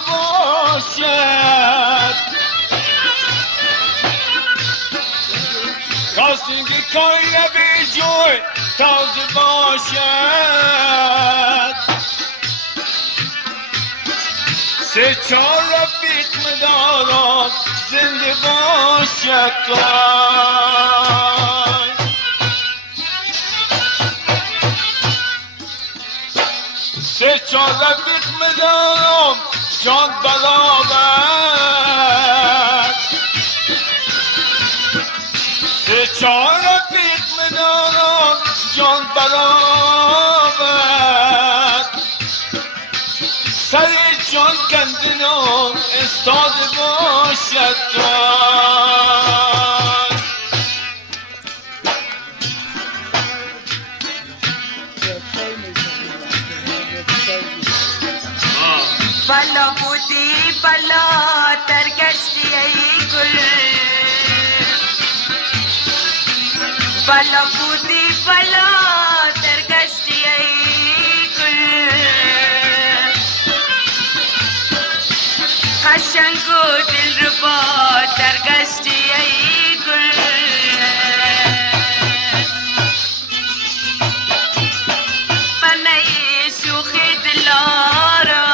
باشد خواستیم که کاری به جوی تازه باشد سه چهار رفیق مداران زنده باشد سه چهار رفیق مداران جان برابر سه چهار رفیق مداران جان برابر سر جان کندنان استاد باشد بلا بودی بلا ترگشتی ای گل بلا بودی بلا ترگشتی ای گل قشنگ و دلربا ترگشتی ای گل من ای شوخ دلارا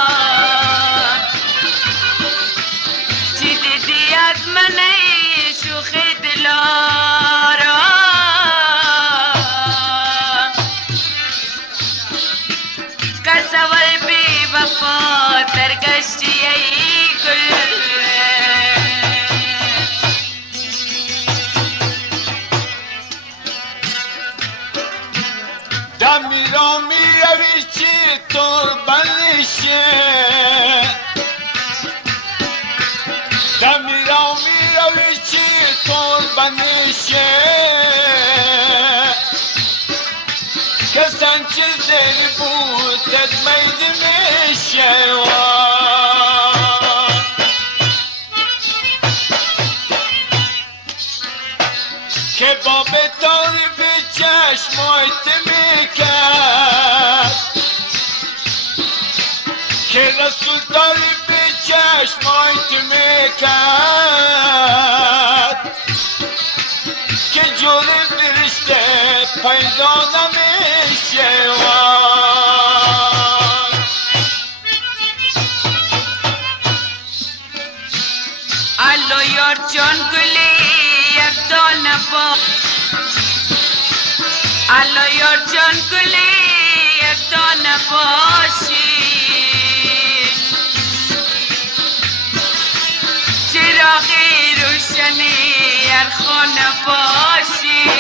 چی دیدی از من ای شوخ دلارا کسول بی وفا ترگشتی ای گل دمی را می روی چی طور بنشه دمی را می روی چی طور بنشه کسان چه زیر بود تدمید میشه که با به طریف چشمایت میکرد که رسول طریف چشمایت میکرد که جوری فرشته پیدا نمیشه الو یار جان گلی یک دانه با الو یار جان گلی یک دانه باشی چراغی روشنی هر خانه باشی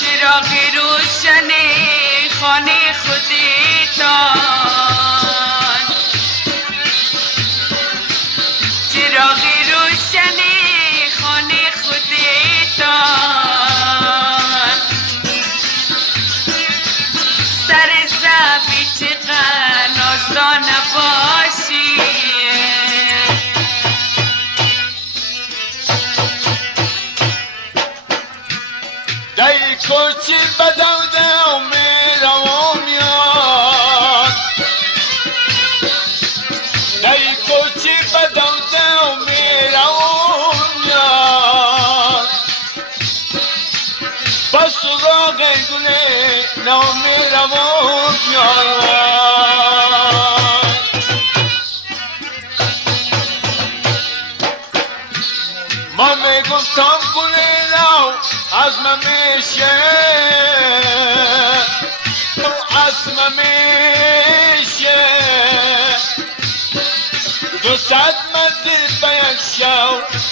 چراغی روشنی خانه خودتان چراغی روشنی خانه خودتان سر زبی چقدر نازدانه باشی دای کوچی بدو دو میروم یاد دای کوچی بدو دو میروم یاد بس سراغ گله نو میروم یاد ما میگفتم گله نو از من میشه از من میشه 200 منزل به یک شو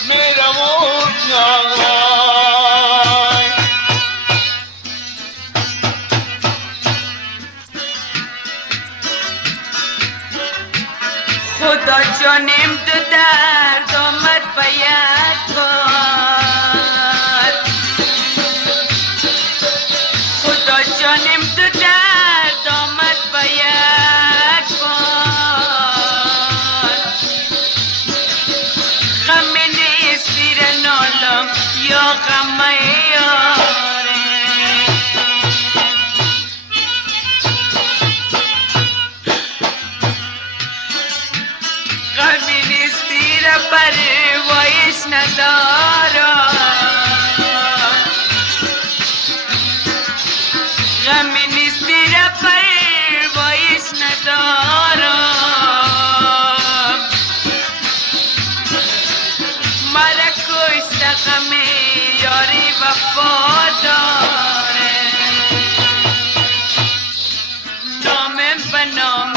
میرم اونجای خدا جانم دو درد آمد به یک بار خدا جانم دو درد آمد به یک بار غم نیست زیر نالم یا غم یاره ندارم، غمی نیست زیر پروایش ندارم، مرا کشته غم یاری وفاداره، نامم به نامم،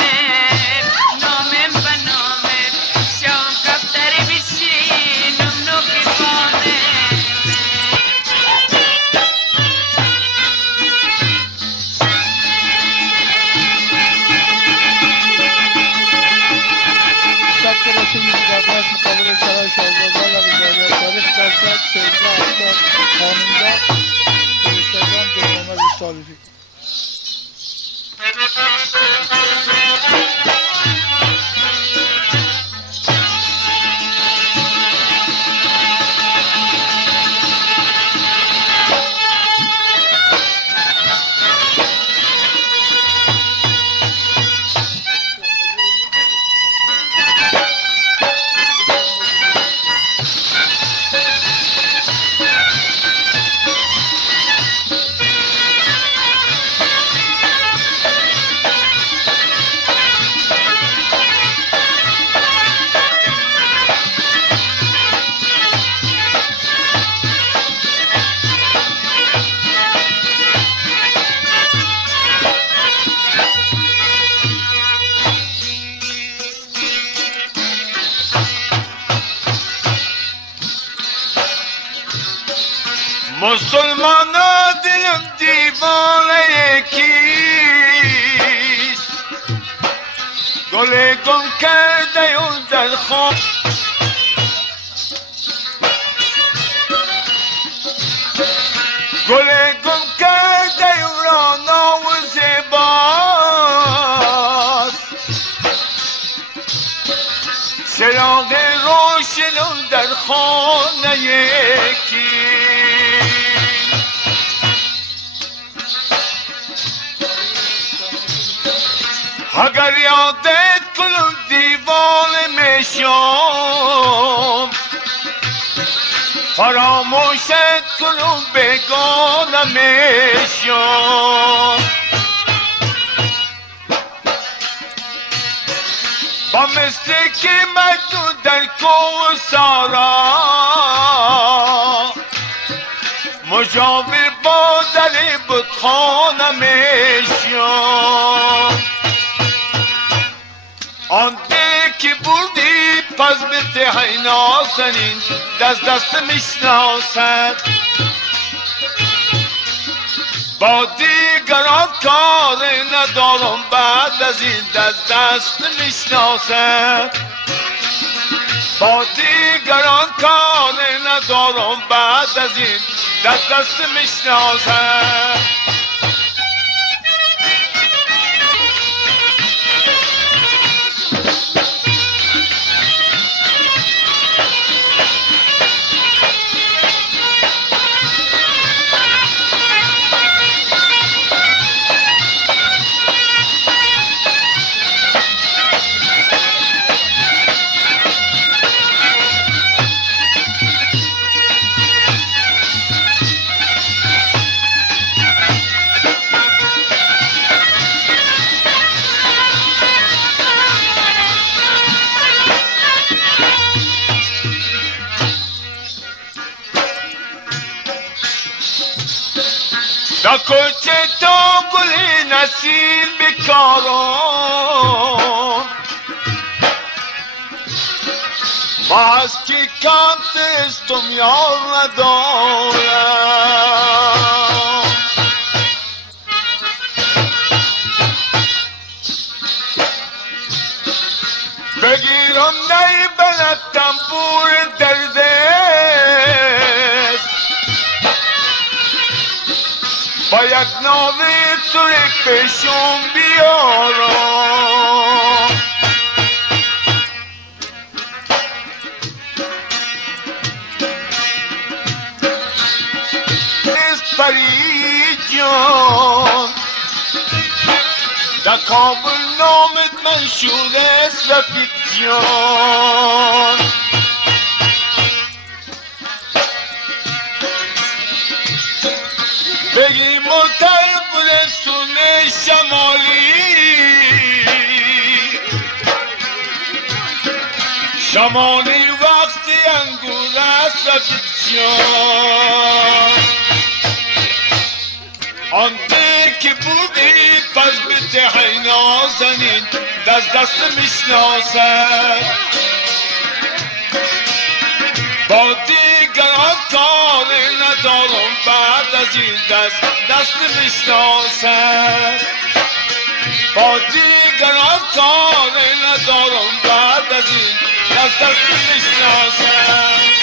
نامم به نامم، شام کفتر بشینم نوک بامه. ثبت رسوم مقدمات مقابل سرای شاهزاده و وزارت تاریخ در ساعت 14:80 خانم‌دا فرستادن به محمد صالحی. مسلمان دلم دیوانه کیست، گل گم کرده اون در خون، گل گم کرده اون رانا و زیباست، چراغ روشن اون در خانه کیست. اگر یادت کنم دیوانه میشم، فراموشت کنم بیگانه میشم، با مثل که مجنون در کوثرا مجاور با در بتخانه میشم. آن دل که بردی پس به ته نازنین دست میشناسد، با دیگران کار ندارم بعد از این دست میشناسد، با دیگران کار ندارم بعد از این دست میشناسد. در کوچه تا گل نسیم بکارم، باز که کانتستم یار ندارم، بگیرم نی بلد تنبور دردست، با یک ناوی توی پیشم بیارم، فرید جان در کابل نامت منشور است رفیق جان، نسون شمالی شمالی وقتی انگورت رفت جان آنده که بودی پس به ته نازنین دست میشناسد با دیگران کاری ندارم بعد از این دست میشناسد با دیگران کاری ندارم بعد از این دست میشناسد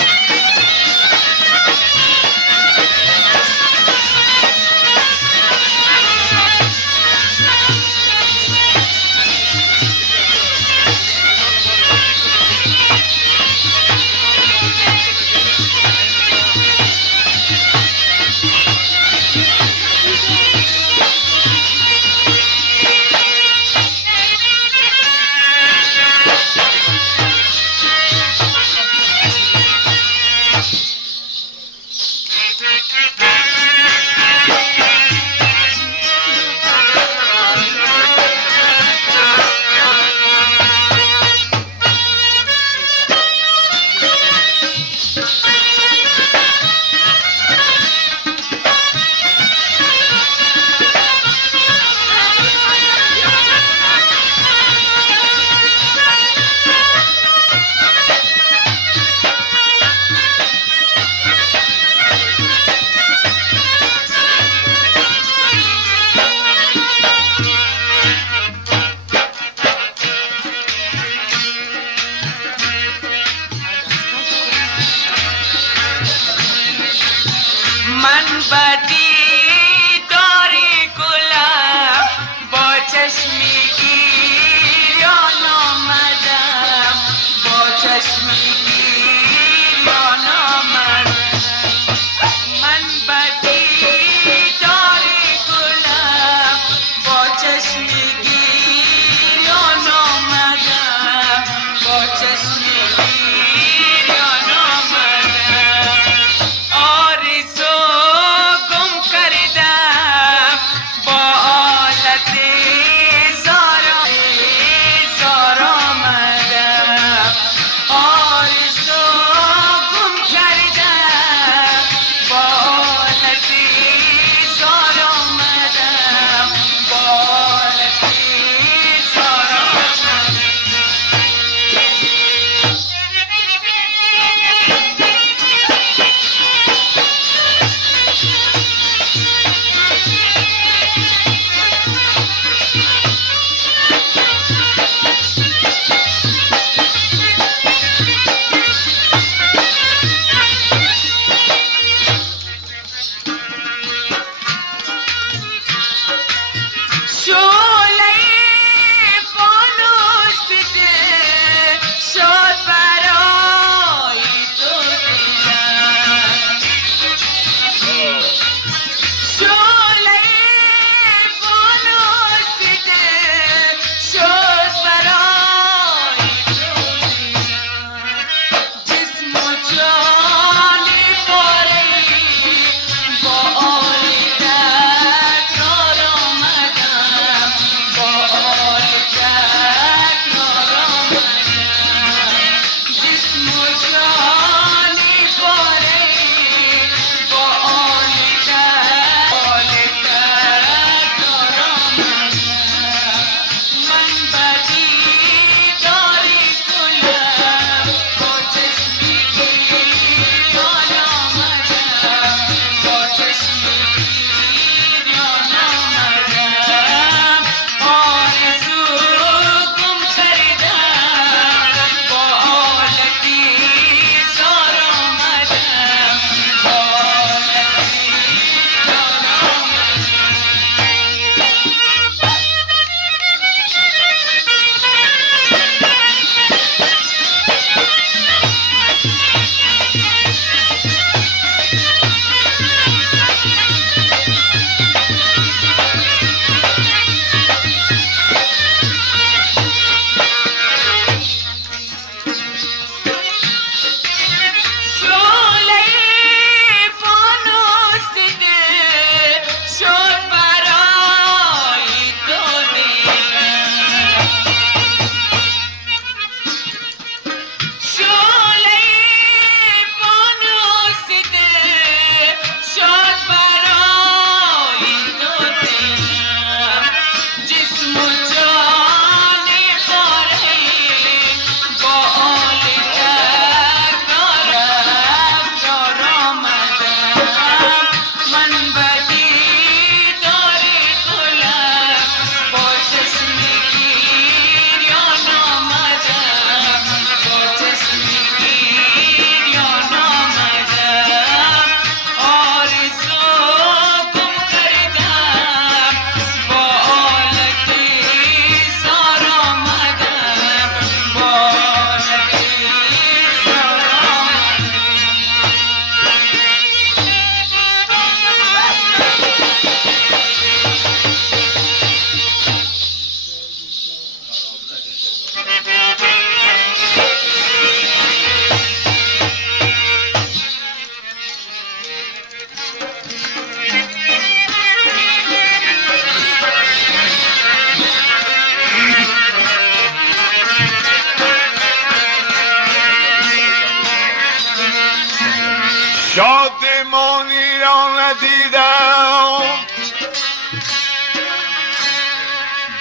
را ندیدم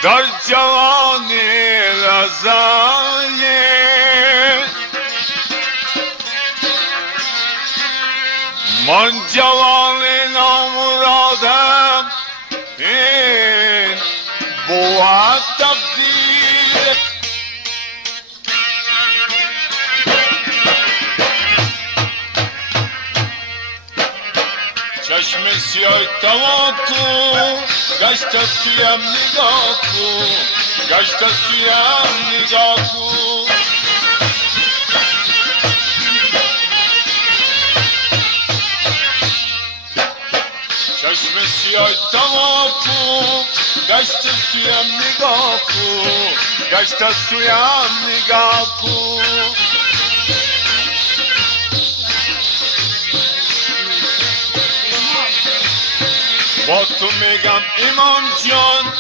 در جوانی رضای من جوان نامرادم این بود تبدیل چشم سیاه تواکو گشت سویم نگاه کو گشت سویم نگاه کو چشم سیاه تواکو گشت سویم نگاه کو گشت سویم نگاه کو با تو میگم امام جان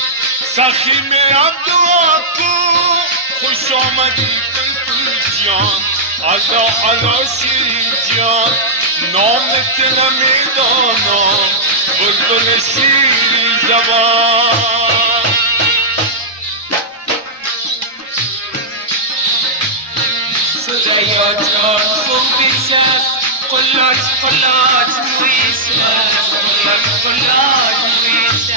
سخی میرم دعا کو خوش آمدی بلبل جان الله الله شیرین جان نامت نمیدانم بلبل شیرین زبان سریا جان خوبی شد قلات قلات مویشد قلات قلات مویشد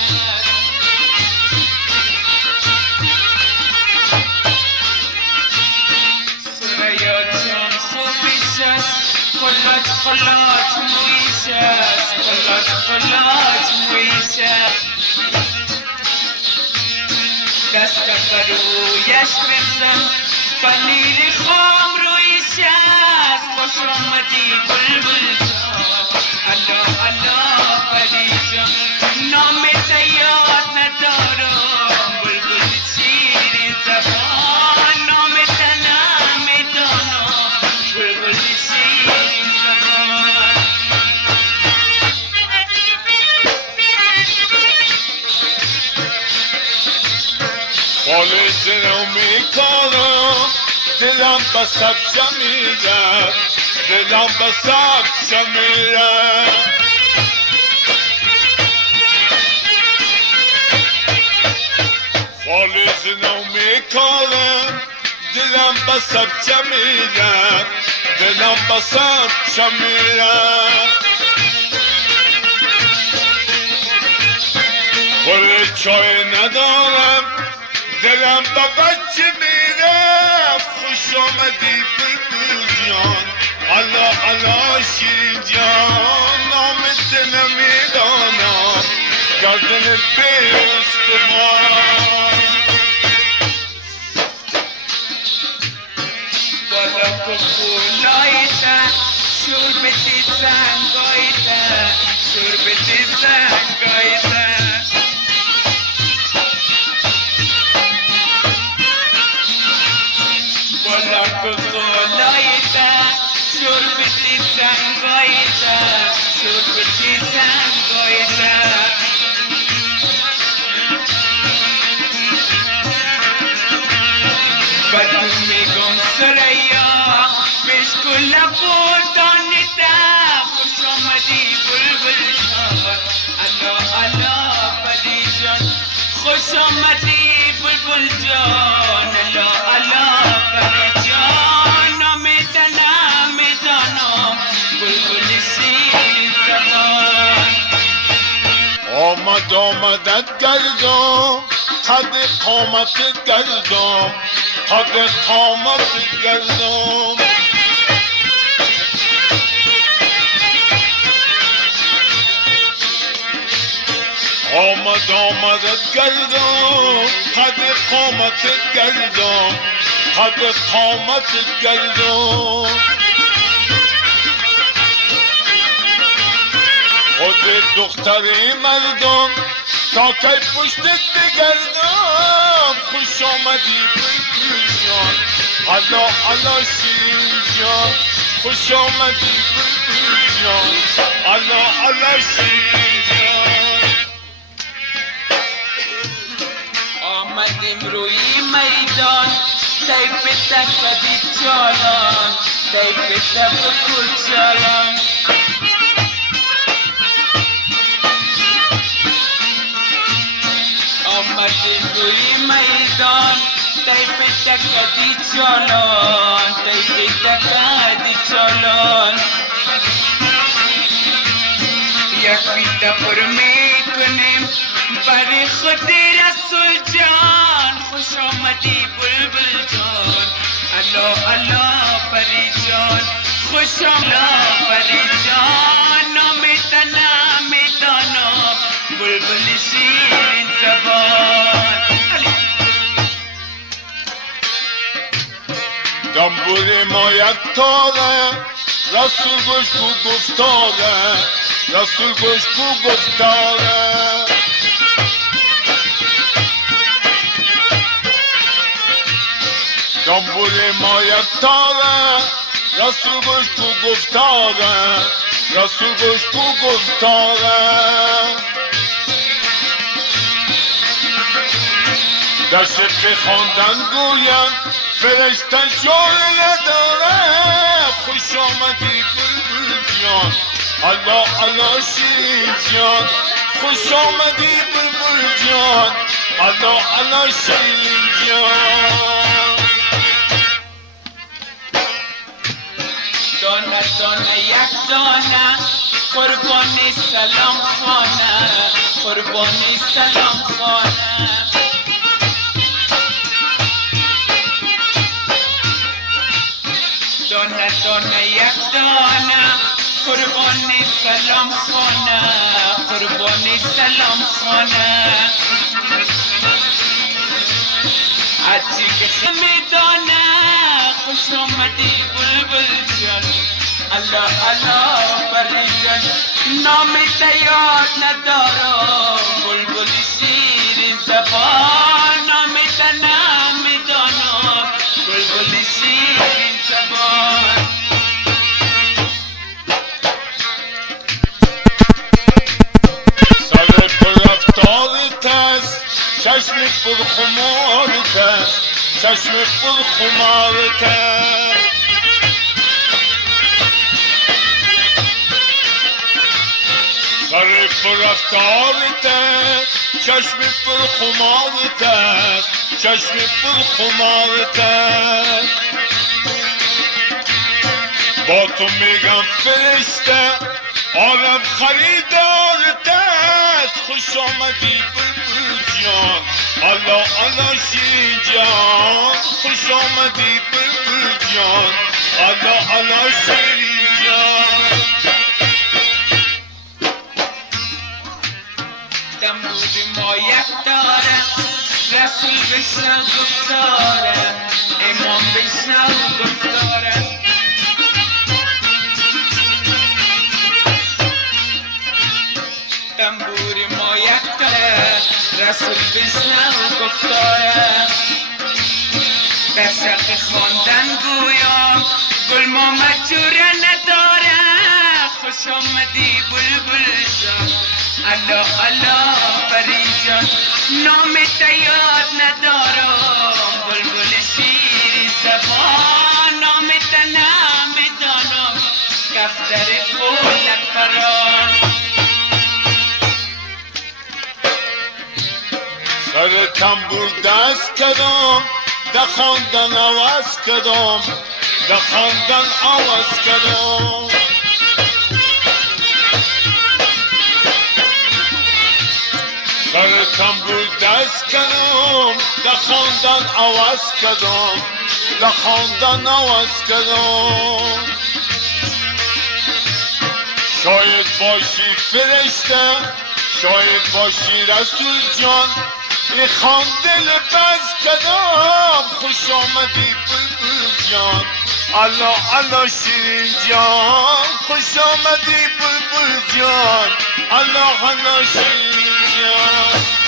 سریا جان خوبی شد قلات قلات مویشد قلات قلات مویشد دست برویش بزن پنیر خام رویشد خوش آمدی بلبل جان الله الله پری جان نامت یاد ندارم بلبل شیرین زبان نامت نمیدانم بلبل شیرین زبان خالص رو میکنم دلم به سبزه میرم دلم به سبزه میرم خالص رو میکنم دلم به سبزه میرم دلم به سبزه میرم پر چای ندارم دلم به بچه میرم خوش آمدی بلبل جان الله الله شیرین جان نامت نمیدانم گردن پشت ما بالا کپولایتا شوربتی زنگایتا شوربتی زنگایتا بالا کپولایتا شوربتی زنگایتا شوربتی زنگایتا بدو میگم سریا بشکل بودانیتا خوش آمدی بلبل جان الله الله پری جان خوش آمدی بلبل جان الله الله پری جان نمیدانم میدانم بلبل شیرین زبان آمدت گردم قد قامت گردم قد قامت گردم آمدت گردم قد قامت گردم قد قامت گردم خود دختری مردم تا که پشتت بگردم خوش آمدی بلبل جان الله الله شیرین جان خوش آمدی بلبل جان الله الله شیرین جان آمدیم روی میدان طیف تکبی چالان طیف تکبی چالان آمد روی میدان تیپ تکدی چالان تیپ تکدی چالان یک پیتا پر میکنیم برای خود رسول جان خوش آمدی بلبل جان الله الله پری جان خوش آمد پری جان نام دانا بلبل شیرین زبان دنبور ما یک تاره رسول گوش کو گفتاره رسول گوش کو گفتاره دنبور ما یک تاره رسول گوش کو گفتاره رسول گوش کو گفتاره در شب خواندن گویم فرشتن شوره داره خوش آمدی بلبل جان الله الله شیرین جان خوش آمدی بلبل جان الله الله شیرین جان دانه دانه یک دانه قربانی سلام خانه قربانی سلام خانه دانه دانه یک دانه قربانی سلام خانه قربانی سلام خانه عجی که خمی دانه خوش آمدی بلبل جان الله الله پری جان نام یاد ندارم بلبل شیرین زبان نام دانم بلبل شیرین زبان سر پر رفتارت است چشم پر خمارت است چشم پر خمارت است سر پر رفتارت است چشم پر خمارت است چشم پر خمارت است با تو میگم فرشته عالم خریدارت است خوش آمدی بلبل جان الله الله شیرین جان خوش آمدی بلبل جان الله الله شیرین جان دنبور ما یک داره رسول بشنو گفتاره امام بشنو گفتاره دنبور ما یک داره رسول بشنو گفتاره در شرق خواندن گویم گل ما مجوره نداره خوش آمدی بلبل جان الله الله پری جان نام یاد ندارم بلبل شیرین زبان نام دانم کفتر فولک پران سر تنبور دست کردم در خواندن عوض کردم در خواندن عوض کردم سر تنبور دست کردم در خواندن عوض کردم در خواندن عوض کردم شاید باشی فرشته شاید باشی رسول جان ای خانده لبز کدام خوش آمدی بلبل جان الله الله شیرین جان خوش آمدی بلبل جان الله الله شیرین جان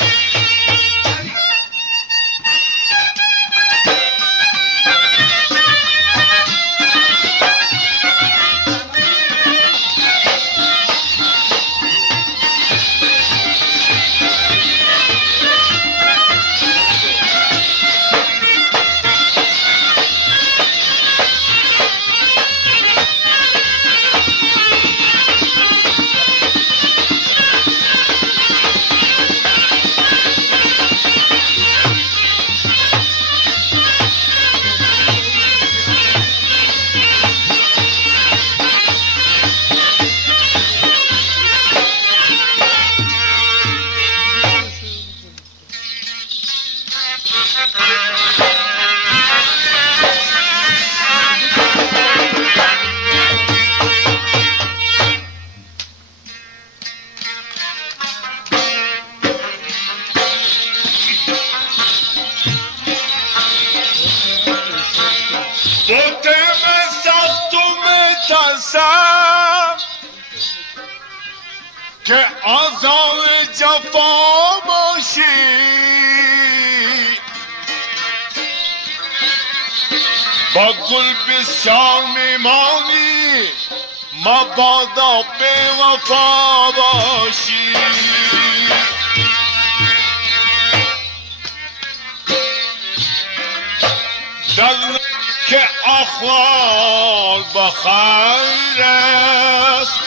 که آزار جفا باشی با گل بسیار میمانی مبادا به وفا باشی دل که احوال بخیر است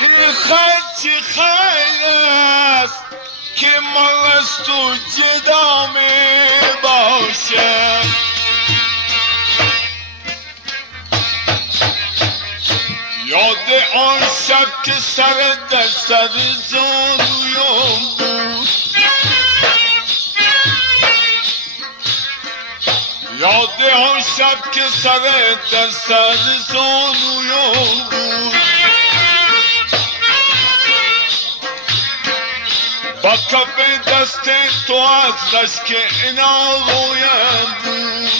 این خرچی خیر است که من از تو جدا می باشم یاد آن شب که سر در سر زانویم بود یاد آن شب که سر در سر زانویم بود با کف دست تو از رشک این آقایم بود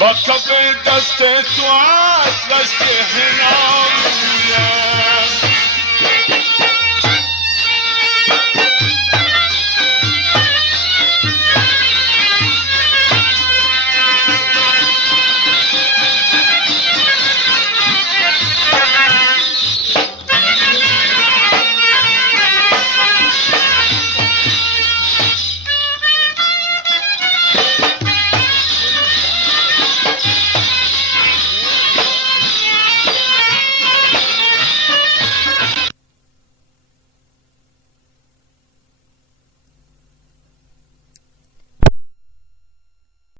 با کف دست تو از رشک این آقایم